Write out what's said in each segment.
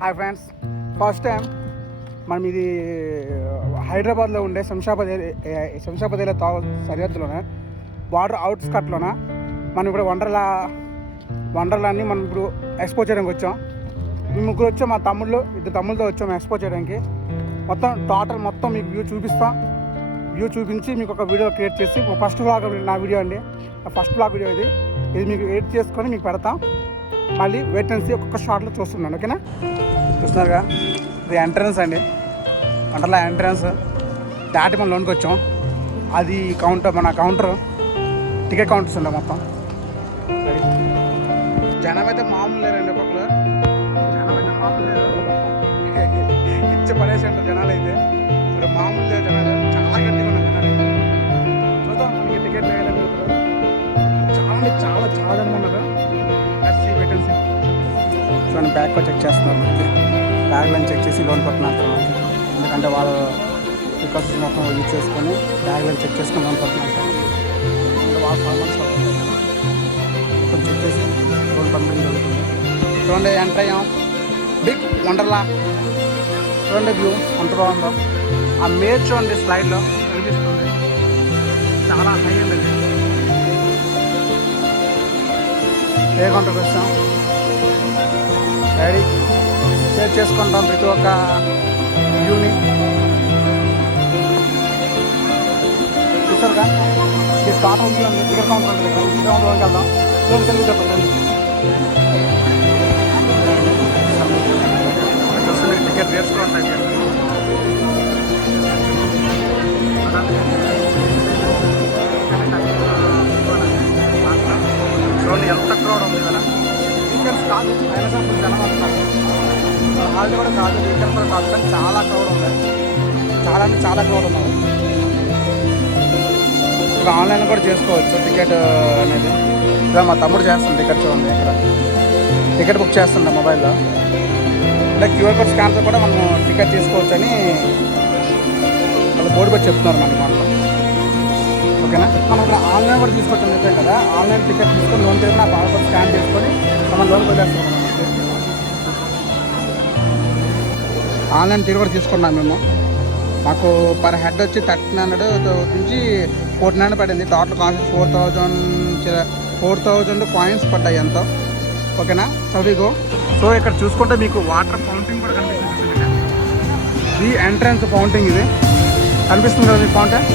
Hi friends, first time మనం ఇది హైదరాబాద్లో ఉండే శంషాబాద్ ఏరియా సరిహద్దులోనే బార్డర్ అవుట్స్కట్లోనే మనం ఇప్పుడు వండర్లాన్ని మనం ఇప్పుడు ఎక్స్పోజ్ చేయడానికి వచ్చాం. మేము ముగ్గురు వచ్చాం, మా ఇద్దరు తమ్ముళ్ళతో వచ్చాము ఎక్స్పోజ్ చేయడానికి. టోటల్ మొత్తం మీకు వ్యూ చూపిస్తాం. వ్యూ చూపించి మీకు ఒక వీడియో క్రియేట్ చేసి ఫస్ట్ బ్లాగ్ నా వీడియో అండి, ఫస్ట్ బ్లాగ్ వీడియో ఇది మీకు ఎడిట్ చేసుకొని మీకు పెడతాం. మళ్ళీ వెయిట్ అండ్ సీ ఒక్కొక్క షార్ట్లో చూస్తున్నాను. ఓకేనా? చూస్తున్నారుగా, ఇది ఎంట్రన్స్ అండి, వండర్లా ఎంట్రన్స్ దాటి మనం లోనికి వచ్చాం. అది మన కౌంటర్ టికెట్ కౌంటర్స్ ఉండే మొత్తం. సరే, జనం అయితే మామూలు లేరండి, ఒక్కొక్కరు జనం అయితే మామూలు లేరు, ఇచ్చే పడేసి అంటారు జనాలు అయితే. ఇక్కడ మామూలు లేరు జనాలు, చాలా గట్టిగా ఉన్నారు జనాలు అయితే. చూద్దాం మనకి టికెట్ వేయాలని చాలా జనం ఉన్నారు. వేకెన్సీ చూడండి, బ్యాగ్ చెక్ చేస్తున్నారు. బ్యాగ్లను చెక్ చేసి లోన్ పట్టినారు. ఎందుకంటే వాళ్ళు రికార్డ్స్ మొత్తం యూజ్ చేసుకొని బ్యాగ్లను చెక్ చేసుకొని లోన్ పట్టినారు. వాళ్ళ ఫార్మల్స్ మొత్తం చెక్ చేసి లోన్ పట్టడం జరుగుతుంది. చూడండి, ఎంటర్ అయ్యాం. బిగ్ వండర్లా చూడండి, వ్యూ ఎంత బాగుందో. ఆ మేజ్ చూడండి, స్లైడ్లో కనిపిస్తుంది, చాలా హై అండి. ఏ కౌంటర్కి వచ్చాం, డాడీ షేర్ చేసుకుంటాం ప్రతి ఒక్క వ్యూని. చూసారుగా, ఇది టాటా ఉంటుంది, టికెట్ కౌంటర్ ఉంటుంది. టికెట్ కౌంటర్లోకి వెళ్దాం. లోన్ తెలుగు చెప్పండి, టికెట్ వేసుకోండి. చూడండి ఎంత క్రౌడ్ ఉంది కదా. వీకెండ్స్ కాదు అయినా సరే జనం వస్తున్నారు. హాలిడే కూడా కాదు, వీకెండ్స్ కూడా కాదు, కానీ చాలా క్రౌడ్ ఉంది. చాలా అంటే చాలా క్రౌడ్ ఉన్నారు. ఇప్పుడు ఆన్లైన్ కూడా చేసుకోవచ్చు టికెట్ అనేది. ఇలా మా తమ్ముడు చేస్తుంది టికెట్. చూడండి, ఇక్కడ టికెట్ బుక్ చేస్తుండే మొబైల్లో. అంటే క్యూఆర్ కోడ్ స్కాన్తో కూడా మనం టికెట్ తీసుకోవచ్చు అని వాళ్ళు బోర్డు పెట్టి చెప్తున్నారు మనకి మనలో. ఓకేనా? మనం ఇక్కడ ఆన్లైన్ కూడా తీసుకోవచ్చు చెప్పాం కదా. ఆన్లైన్ టికెట్ తీసుకొని లోన్ చేసి నా బాగా స్కాన్ చేసుకొని మనం లోన్ వదిలేస్తాం. ఆన్లైన్ టికెట్ కూడా తీసుకున్నాం మేము. మాకు పర్ హెడ్ వచ్చి 1300 నుంచి 1400 పడింది. టోటల్ కాస్ట్ 4000 కాయిన్స్ పడ్డాయి ఎంతో. ఓకేనా? సవిగో. సో ఇక్కడ చూసుకుంటే మీకు వాటర్ ఫౌంటైన్ కూడా కనిపిస్తుంది. ఇది ఎంట్రన్స్ ఫౌంటైన్, ఇది కనిపిస్తుంది కదా మీకు ఫౌంటైన్.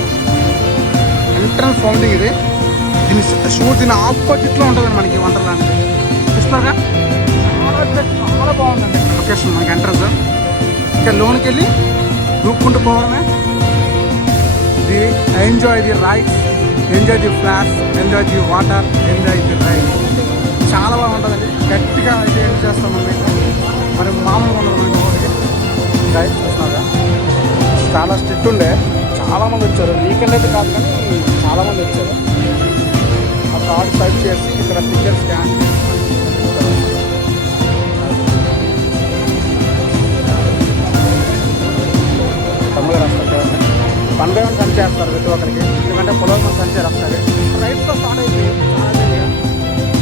ఎంట్రన్స్ ఫౌంటైన్ ఇది. దీని ఆపోజిట్లో ఉంటుంది మనకి వండర్లాండ్. చూస్తున్నారుగా, చాలా బాగుందండి లొకేషన్ మనకి ఎంట్రన్స్. ఇక్కడ లోన్కి వెళ్ళి దూక్కుంటూ పోవడమే. The enjoy the rides, enjoy the flash, enjoy the water, enjoy the ride. చాలా బాగుంటుందండి. గట్టిగా అయితే ఎంజాయ్ చేస్తాం మీకు. మరి మామూలుగా ఉండదు మనకి ఓడికి రైడ్. చూస్తున్నారుగా, చాలా స్ట్రిక్ట్ ఉండే, చాలామంది వచ్చారు. వీకెండ్ అయితే కాదు కానీ చాలామంది వచ్చారు. ఆ కార్డ్ స్వైప్ చేసి ఇక్కడ టికెట్ స్కాన్ తమ్ముడు వస్తారు. 1 by 1 సంచి చేస్తారు ప్రతి ఒక్కరికి, ఎందుకంటే పొలం మంది సంచి వస్తుంది. రైడ్స్తో స్టార్ట్ అయిపోయి చాలా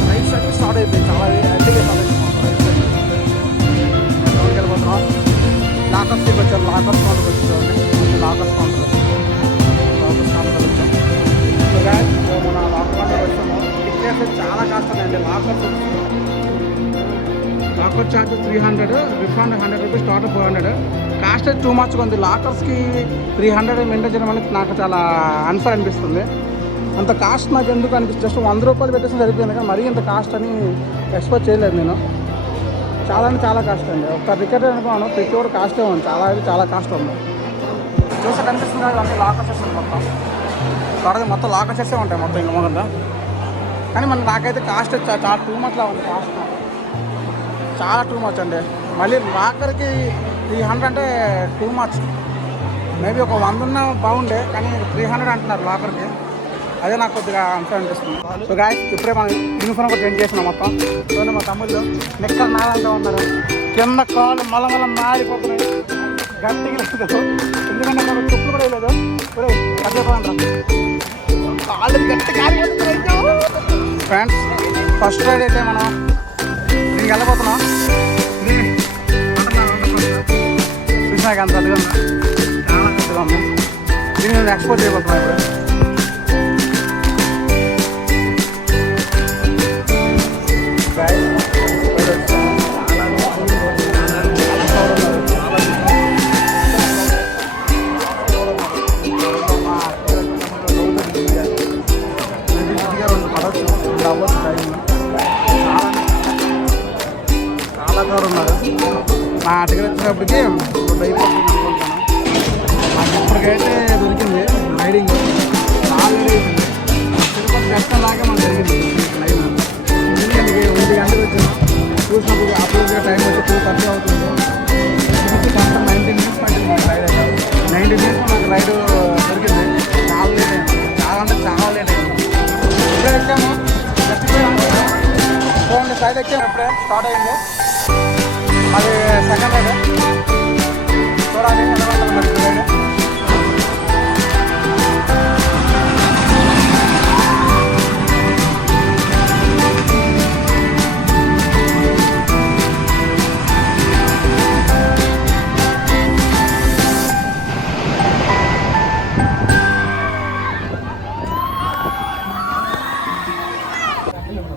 రైడ్స్ అన్నీ స్టార్ట్ అయిపోయి చాలా అడ్డీగా స్టార్ట్ అయిపోతున్నాం. రైడ్స్ లోన్కి వెళ్ళిపోతున్నాం. లాకర్స్ వచ్చారు, లాకర్స్ కౌంటర్కి వచ్చేవాడిని. లాకర్స్ కౌంటర్ వచ్చాం. మన లాకర్ కౌంటర్కి వచ్చాము. టికెట్స్ చాలా కాస్ట్ ఉన్నాయండి. Locker charge 300, refund 100 rupees, total 400. Cost అయితే టూ మచ్గా ఉంది. లాకర్స్కి 300 మెయింటైన్ చేయడం అనేది నాకు చాలా అన్ఫర్ అనిపిస్తుంది. అంత కాస్ట్ నాకు ఎందుకు అనిపిస్తుంది. జస్ట్ 100 రూపాయలు పెట్టేసి సరిపోయింది, కానీ మరీ ఇంత కాస్ట్ అని ఎక్స్పెక్ట్ చేయలేదు నేను. చాలా అంటే చాలా కాస్ట్ అండి. ఒక టికెట్ అనుకున్నాను, ప్రతి ఒక్కరు కాస్టే ఉంది. చాలా కాస్ట్ ఉంది. చూస్తే కనిపిస్తుంది కదా, అన్ని లాకర్ చేస్తుంది మొత్తం. త్వరగా మొత్తం లాకర్ చేసే ఉంటాయి మొత్తం ఇంకా మొదట. కానీ మన నాకైతే కాస్ట్ చాలా టూ మచ్లా ఉంది. కాస్ట్ చాలా టూ మచ్ అండి. మళ్ళీ లాకర్కి 300 అంటే టూ మచ్. మేబీ ఒక 100 ఉన్నా బాగుండే, కానీ 300 అంటున్నారు లాకర్కి. అదే నాకు కొద్దిగా అంతా అనిపిస్తుంది. సో గాయ్స్, ఇప్పుడే మనం యూనిఫామ్ కూడా చేంజ్ చేసినాం మొత్తం. చూడండి, మా తమ్ముళ్ళు నెక్కలు నారంతా ఉన్నారు. కింద కాళ్ళు మళ్ళీ మారిపోతున్నాయి. గట్టిగా లేదు, ఎందుకంటే మనకు చెప్పులు కూడా లేదు. అదే కాళ్ళు గట్టిగా ఫ్రెండ్స్. ఫస్ట్ రైడ్ అయితే మనం దీనికి వెళ్ళిపోతున్నాం. నాకు అంత పెద్దగా ఉంది, చాలా పెద్దగా ఉంది. దీన్ని నేను ఎక్స్పోర్ట్ చేయబోతున్నాను ఇప్పుడు. చాలా దూరం ఉన్నారు. మా టికెట్ వచ్చినప్పటికీ ఇప్పుడు అయిపోతుంది అనుకుంటున్నాను. మాకు ఇప్పటికైతే దొరికింది రైడింగ్, ఆల్రెడీ తిరుపతి కష్టంలాగే మనకు జరిగింది లైన్. ఎందుకంటే 1 గంటలకు వచ్చాము, చూసినప్పుడు అప్పుడు టైం వచ్చి 2:30 అవుతుంది. కొంత 19 minutes పట్టింది రైడ్ అయితే. 90 minutes నాకు రైడ్ దొరికింది. చాలా లేట్ అయింది, చాలా అంటే చాలా లేట్ అయింది. ఇప్పుడే వచ్చాము, చూడండి సైడ్ ఎక్కాము, ఇప్పుడే స్టార్ట్ అయింది. అది సెకండ్ రైడ్. చూడాలి ఎంత గంటలు మరి రైడ్.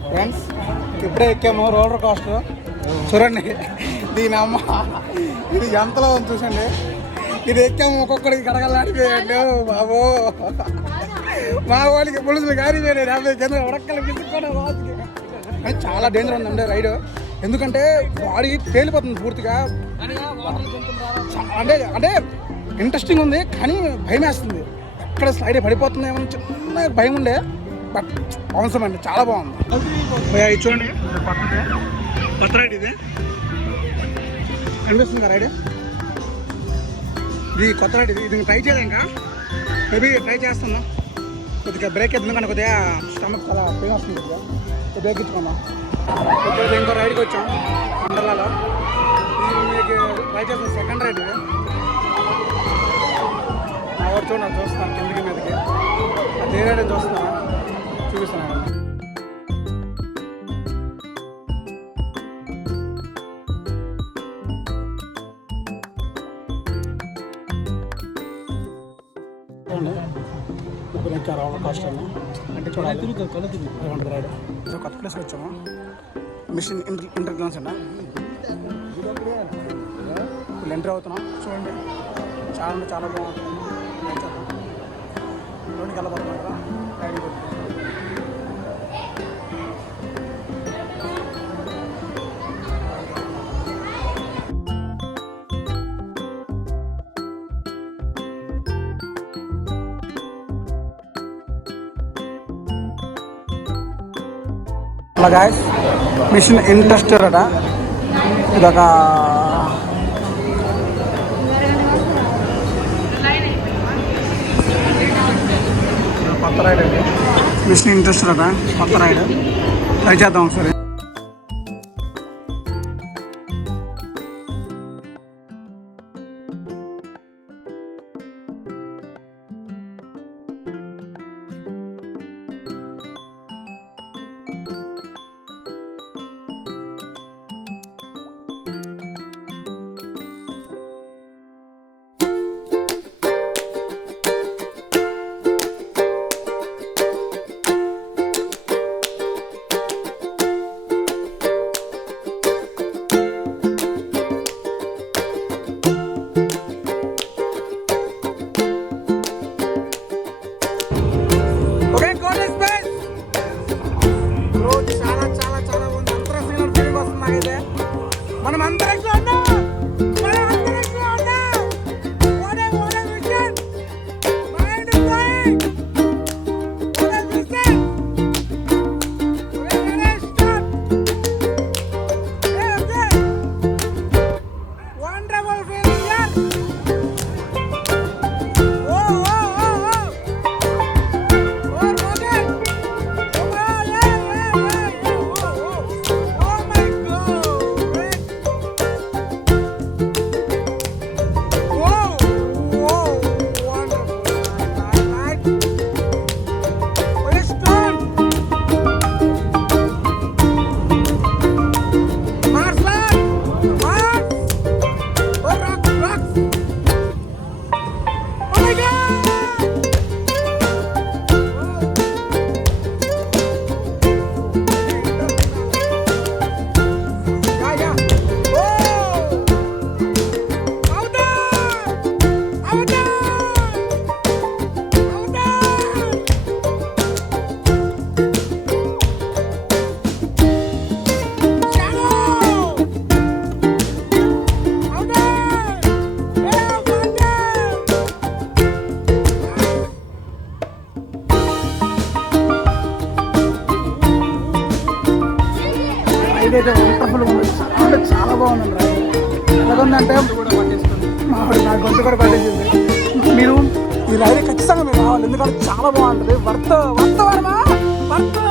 ఫ్రెండ్స్ ఇప్పుడే ఎక్కాము రోలర్ కోస్టర్. చూడండి దీని అమ్మ, ఇది ఎంతలో ఉంది చూసండి. ఇది ఎక్కాము, ఒక్కొక్కడికి గడగలాడిపోయాడు బాబో. మా వాళ్ళకి పులుసులు కారిపోయాడు, 50 కింద ఉడక్కలు పిచ్చుకోవడం రోజుకి. చాలా డేంజర్ ఉందండి రైడ్, ఎందుకంటే బాడీ తేలిపోతుంది పూర్తిగా. అంటే అంటే ఇంట్రెస్టింగ్ ఉంది, కానీ భయం వేస్తుంది. ఎక్కడ స్లైడ్ పడిపోతుందేమో చిన్న భయం ఉండే, బట్ అవసరం అండి, చాలా బాగుంది. ఇది చూడండి, కొత్త రైడ్ ఇది అనిపిస్తుంది రైడ్. ఇది కొత్త రైడ్, ఇది ట్రై చేయలే, ఇంకా మేబీ ట్రై చేస్తున్నాం. కొద్దిగా బ్రేక్ ఎత్తుంది, కానీ కొద్దిగా స్టమక్ చాలా పెయిన్ వస్తుంది, కొద్దిగా బ్రేక్ ఇచ్చుకున్నాం. ఇప్పుడు ఇంకో రైడ్కి వచ్చాం వండర్లాలో. ఇది మీకు ట్రై చేస్తాం, సెకండ్ రైడ్ ఇది. నా వాడు చూడండి, చూస్తున్నాను కిందకి మీదకి, అది ఏ రైడ్ అని చూస్తున్నాను, చూపిస్తున్నాను. ఇప్పుడు ఎక్కారు రోలర్ కోస్టర్ అంటే చూడాలి, ఉంటుంది రైడ్. కొత్త ప్లేస్కి వచ్చాము, మిషన్ ఇంటర్గ్లాన్స్ అంట. ఇప్పుడు ఎంటర్ అవుతున్నాం, చూడండి చాలా అంటే చాలా బాగుంటుంది. లోనికి వెళ్ళబోతున్నాం కదా రైడింగ్. అలా గాయస్, మిషన్ ఇంట్రెస్టర్ అట. ఇదొక కొత్త రైడ్ అండి, మిషన్ ఇంట్రెస్టర్ అట, కొత్త రైడ్. ట్రై చేద్దాం ఒకసారి. చాలా బాగుందండి రైడ్. ఎలాగుందంటే నా గొంతు కూడా పట్టేసింది. మీరు ఈ రైడ్ ఖచ్చితంగా మీరు రావాలి, ఎందుకంటే చాలా బాగుంటుంది. Worth Varma worth.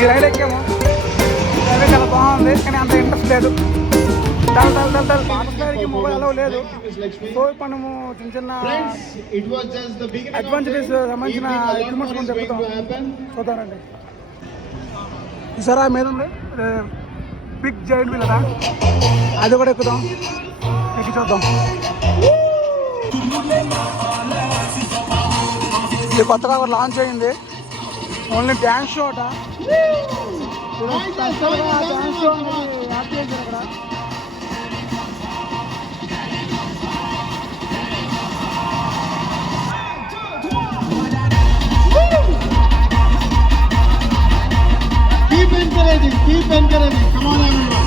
ఈ రైడ్ ఎక్కాము, రైడ్ చాలా బాగుంది, కానీ అంత ఇంట్రెస్ట్ లేదు. వాటర్ మొబైల్ అలవ్ లేదు. సో ఇప్పుడు మనము చిన్న చిన్న అడ్వెంచరీస్ సంబంధించిన ఎక్విప్మెంట్స్ కొంచెం చెప్తాం, చూద్దామండి. ఈసారి మీద ఉంది బిగ్ జైంట్ వీల్ కదా, అది కూడా ఎక్కుదాం, ఎక్కి చూద్దాం. ఇది కొత్తగా లాంచ్ అయింది, ఓన్లీ డ్యాన్స్ షో అట. డ్యాన్స్ షో యాక్ట్ చేశారు అక్కడ. Keep encouraging. Come on, everyone.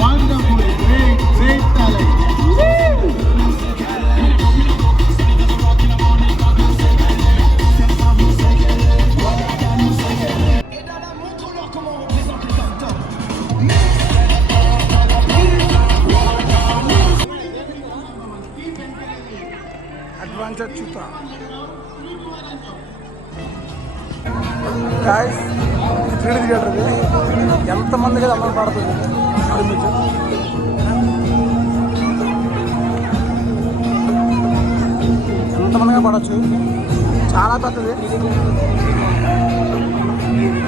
Wonderful, great talent. Adventure చూతా గాయస్, 3D థియేటర్ ఇది. ఎంతమందికి అమలు పడుతుంది మీకు ఎంతమందిగా పడవచ్చు, చాలా పెద్దది.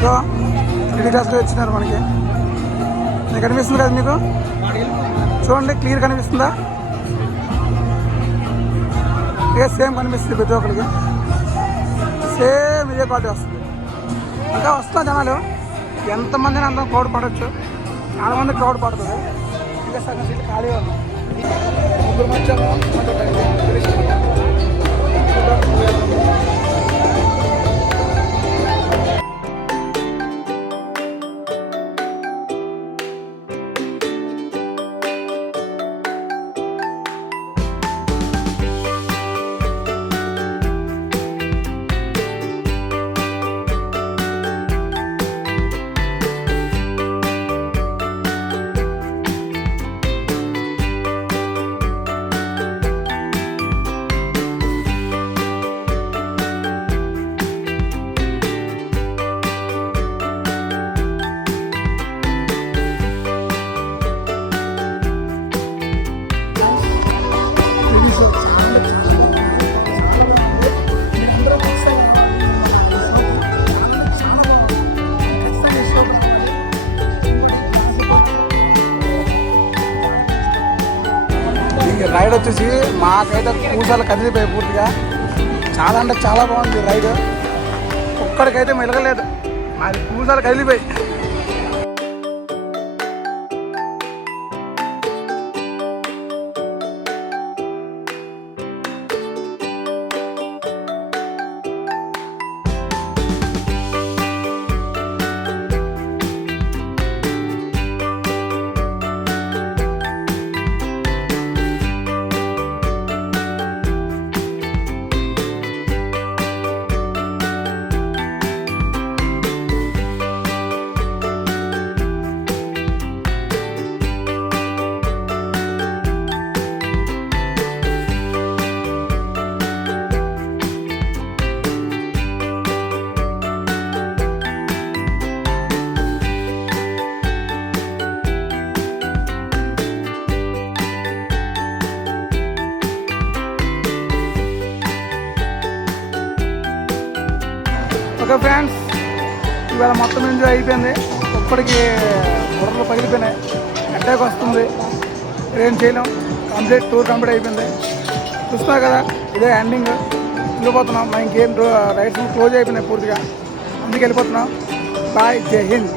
సో 3D గ్లాస్లో ఇచ్చినారు మనకి. మీకు కనిపిస్తుంది కదా, మీకు చూడండి, క్లియర్ కనిపిస్తుందా? సేమ్ కనిపిస్తుంది ప్రతి ఒక్కరికి, సేమ్ ఇదే క్వాలిటీ వస్తుంది. ఇంకా వస్తున్నా జనాలు, ఎంతమందిని అంత క్రౌడ్ పడవచ్చు, చాలా మంది క్రౌడ్ పడుతుంది. ఇంకా సగం సీట్లు ఖాళీ ఉంది. ముగ్గురు మధ్యలో రైడ్ వచ్చేసి మాకైతే కూసాలు కదిలిపోయాయి పూర్తిగా. చాలా అంటే చాలా బాగుంది రైడ్, ఒక్కడికైతే మెలగలేదు, మాది కూసాలు కదిలిపోయి. ఓకే ఫ్రెండ్స్, ఇవాళ మొత్తం ఎంజాయ్ అయిపోయింది. ఇప్పటికి బుర్రలు పగిలిపోయినాయి, అటాక్ వస్తుంది, ఏం చేయలేం. టూర్ కంప్లీట్ అయిపోయింది. చూస్తున్నా కదా, ఇదే ఎండింగ్. వెళ్ళిపోతున్నాం. మా ఇంకేం రైడ్స్ క్లోజ్ అయిపోయినాయి పూర్తిగా, అందుకు వెళ్ళిపోతున్నాం. బాయ్, జై హింద్.